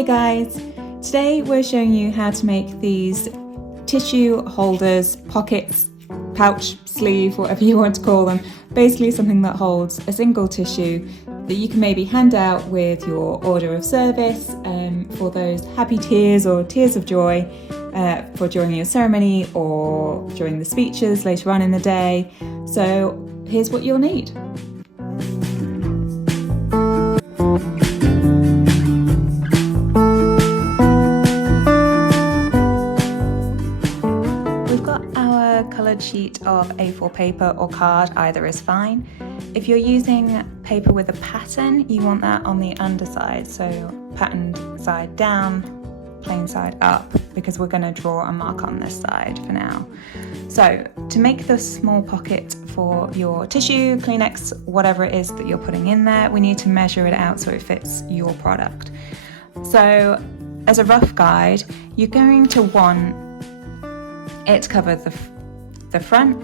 Hey guys, today we're showing you how to make these tissue holders, pockets, pouch, sleeve, whatever you want to call them. Basically something that holds a single tissue that you can maybe hand out with your order of service for those happy tears or tears of joy for during your ceremony or during the speeches later on in the day. So here's what you'll need. Coloured sheet of A4 paper or card, either is fine. If you're using paper with a pattern, you want that on the underside, so patterned side down, plain side up, because we're going to draw a mark on this side for now. So to make the small pocket for your tissue, Kleenex, whatever it is that you're putting in there, we need to measure it out so it fits your product. So as a rough guide, you're going to want it to cover the front,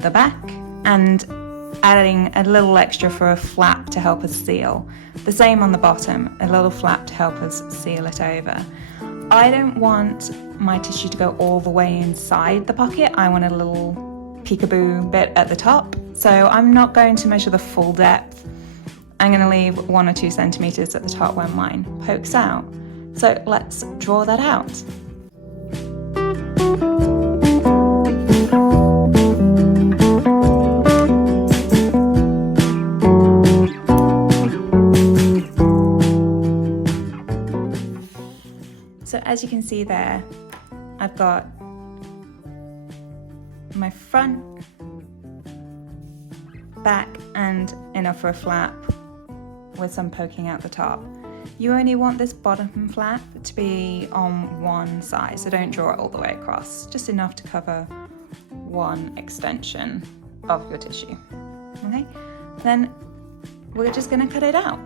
the back, and adding a little extra for a flap to help us seal. The same on the bottom, a little flap to help us seal it over. I don't want my tissue to go all the way inside the pocket. I want a little peekaboo bit at the top. So I'm not going to measure the full depth. I'm going to leave 1 or 2 centimeters at the top where mine pokes out. So let's draw that out. So as you can see there, I've got my front, back, and enough for a flap with some poking out the top. You only want this bottom flap to be on one side, so don't draw it all the way across, just enough to cover one extension of your tissue. Okay, then we're just going to cut it out.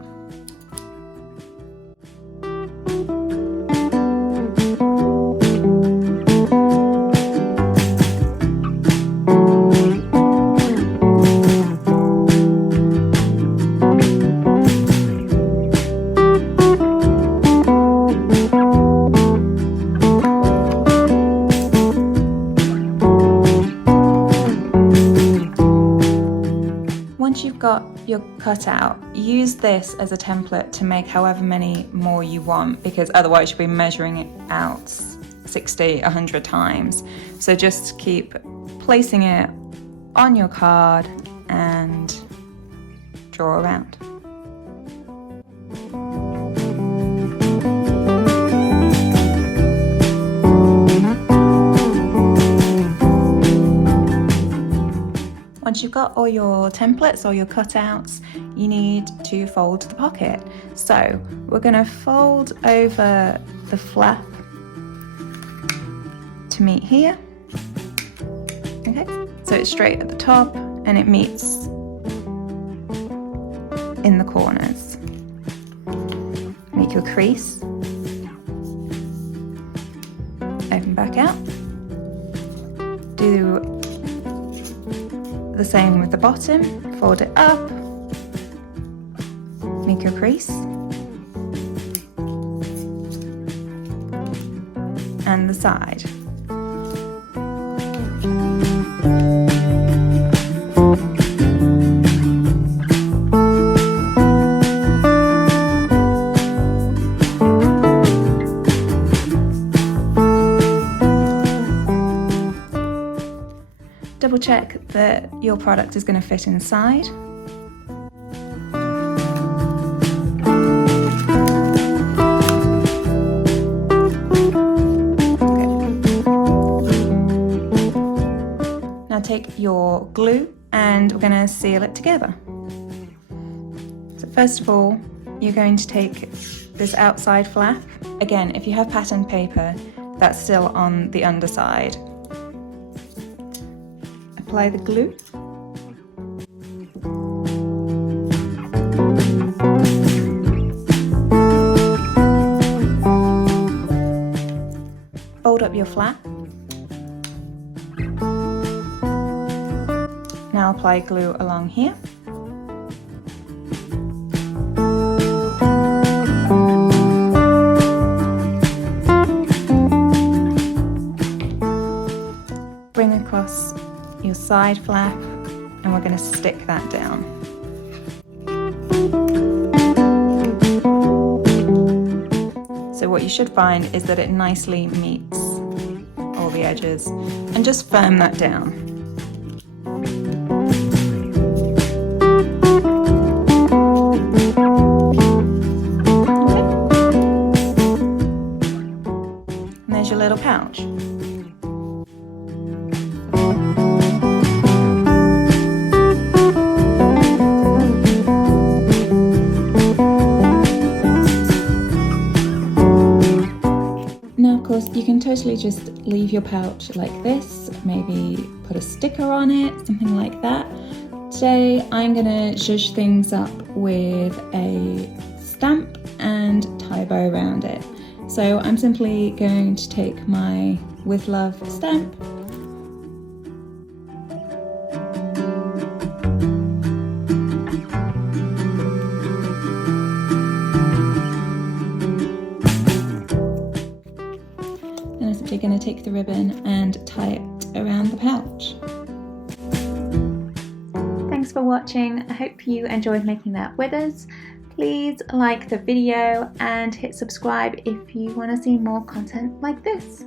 Once you've got your cutout, use this as a template to make however many more you want, because otherwise you'll be measuring it out 60, 100 times. So just keep placing it on your card and draw around. Once you've got all your templates or your cutouts, you need to fold the pocket. So we're going to fold over the flap to meet here. Okay, so it's straight at the top and it meets in the corners. Make your crease. Open back out. Do the same with the bottom, fold it up, make your crease, and the side. Double check that your product is going to fit inside. Okay. Now take your glue and we're going to seal it together. So first of all, you're going to take this outside flap. Again, if you have patterned paper, that's still on the underside. Apply the glue. Fold up your flap. Now apply glue along here. side flap, and we're going to stick that down. So what you should find is that it nicely meets all the edges, and just firm that down. And there's your little pouch. Now, of course, you can totally just leave your pouch like this, maybe put a sticker on it, something like that. Today, I'm gonna zhuzh things up with a stamp and tie a bow around it. So I'm simply going to take my With Love stamp, and I'm simply going to take the ribbon and tie it around the pouch. Thanks for watching. I hope you enjoyed making that with us. Please like the video and hit subscribe if you want to see more content like this.